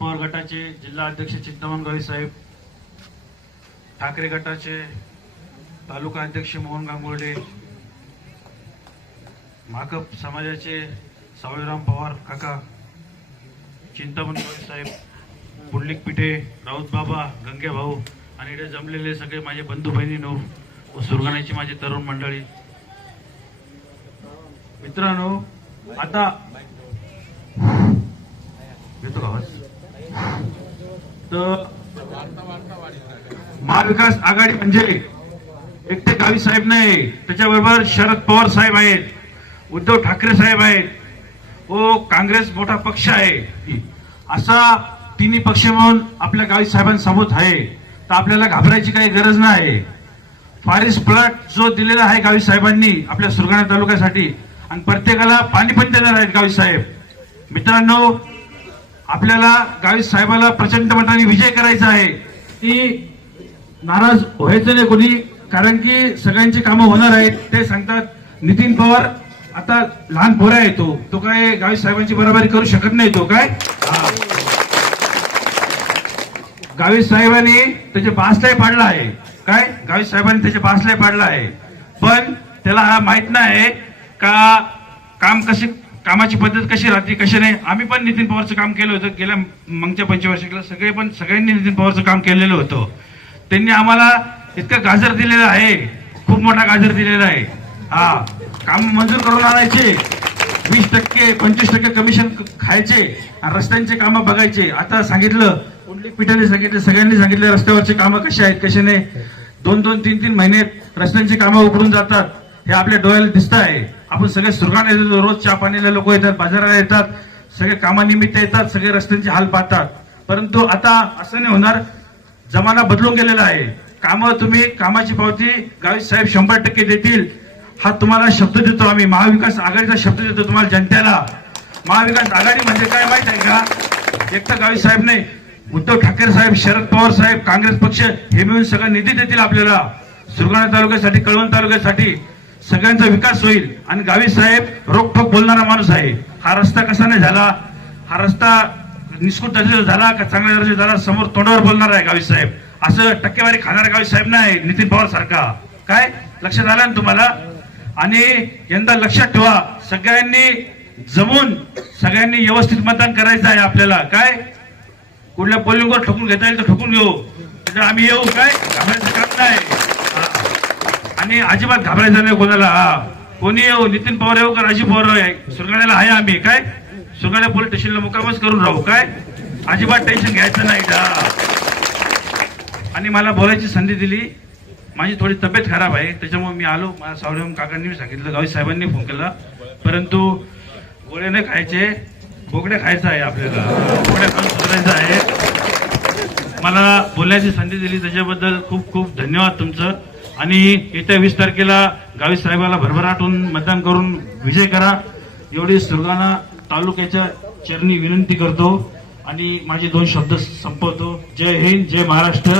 पवार गटाचे जिल्हा अध्यक्ष चिंतामण गावी साहेब ठाकरे गटाचे तालुका अध्यक्ष मोहन गांगुर्डे माकप समाजाचे सावळीराम पवार काका चिंतामण गावी साहेब पुंडलिक पिठे राऊत बाबा गंगे भाऊ आणि इथे जमलेले सगळे माझे बंधू बहिणीनो व सुरगाण्याची माझी तरुण मंडळी. मित्रांनो आता येतो का आवाज? तर महाविकास आघाडी म्हणजे एकटे गावी साहेब नाही त्याच्याबरोबर शरद पवार साहेब आहेत उद्धव ठाकरे साहेब आहेत व काँग्रेस मोठा पक्ष आहे. असा तिन्ही पक्ष म्हणून आपल्या गावी साहेबांसमोर आहे. तर आपल्याला घाबरायची काही गरज नाही. फारिस प्लॉट जो दिलेला आहे गावी साहेबांनी आपल्या सुरगाणा तालुक्यासाठी आणि प्रत्येकाला पाणी पण देणार आहेत गावी साहेब. मित्रांनो आपल्याला गावी साहेबाला प्रचंड मताने विजय करायचा आहे. ती नाराज व्हायचं नाही कोणी कारण की सगळ्यांची कामं होणार आहेत. ते सांगतात नितीन पवार आता लहान पोरा आहे तो. तो काय गावी साहेबांची बराबरी करू शकत नाही तो काय? हा. गावी साहेबांनी त्याचे बासलाही पाडला आहे. काय? गावी साहेबांनी त्याचे बासलाही पाडला आहे. पण त्याला हा माहीत नाही का काम कशी कामाची पद्धत कशी राहते कशी नाही आम्ही पण नितीन पवारचं काम केलं होतं. गेल्या मागच्या पंचवार्षिकला सगळे पण सगळ्यांनी नितीन पवारचं काम केलेलं होतं. त्यांनी आम्हाला इतकं गाजर दिलेलं आहे खूप मोठा गाजर दिलेला आहे. हा काम मंजूर करून आणायचे. वीस टक्के पंचवीस टक्के कमिशन खायचे आणि रस्त्यांचे कामं बघायचे. आता सांगितलं कुंडली पिठाने सांगितलं सगळ्यांनी सांगितलं रस्त्यावरची कामं कशी आहेत कशी नाही. दोन दोन तीन तीन महिने रस्त्यांची कामं उघडून जातात. हे आपल्या डोळ्याला दिसत आहे आपण सगळे सुरगाण येतो रोज चहा पाणीला लोक येतात बाजाराला येतात सगळे कामानिमित्त येतात सगळे रस्त्यांचे हाल पाहतात. परंतु आता असं नाही होणार. जमाना बदलून गेलेला आहे. कामं तुम्ही कामाची पावती गावी साहेब शंभर टक्के देतील. हा तुम्हाला शब्द देतो आम्ही. महाविकास आघाडीचा शब्द देतो तुम्हाला जनतेला. महाविकास आघाडी म्हणजे काय माहीत आहे का? एक तर गावी साहेब नाही. उद्धव ठाकरे साहेब शरद पवार साहेब काँग्रेस पक्ष हे मिळून सगळं निधी देतील आपल्याला. सुरगाणा तालुक्यासाठी कळवण तालुक्यासाठी. सगळ्यांचा विकास होईल आणि गावी साहेब रोखोक बोलणारा माणूस आहे. हा रस्ता कसा नाही झाला? हा रस्ता निष्कुट दर्जेचा झाला का चांगल्या दर्जा झाला? समोर तोंडावर बोलणार आहे गावी साहेब. असं टक्केवारी खाणारा गावी साहेब नाही नितीन पवार सारखा. काय? लक्षात आलं ना तुम्हाला? आणि यंदा लक्षात ठेवा सगळ्यांनी जमून सगळ्यांनी व्यवस्थित मतदान करायचं आहे आपल्याला. काय? कुठल्या पोलिंगवर ठोकून घेता येईल तर ठोकून घेऊ. आम्ही येऊ काय? घाबरायचं काम नाही. आणि अजिबात घाबरायचं नाही कोणाला. कोणी येऊ नितीन पवार येऊ का राजीव पवार आहे? सुरगाण्याला आहे आम्ही. काय? सुरगाड्या पोलीस स्टेशनला मुकामच करून राहू. काय? अजिबात टेन्शन घ्यायचं नाही. का आणि मला बोलायची संधी दिली. माझी थोडी तब्येत खराब आहे. त्याच्यामुळे मी आलो. मला सावरेम काकांनी सांगितलं. गावी साहेबांनी फोन केला. परंतु गोळे नाही खायचे बोकड्या खायचं आहे आपल्याला. बोकड्या खाऊन सुधारायचं आहे. मला बोलण्याची संधी दिली. त्याच्याबद्दल खूप खूप धन्यवाद तुमचं. आणि येत्या वीस तारखेला गावी साहेबाला भरभराटून मतदान करून विजय करा. एवढी सुरगाणा तालुक्याच्या चरणी विनंती करतो आणि माझे दोन शब्द संपवतो. जय हिंद जय महाराष्ट्र.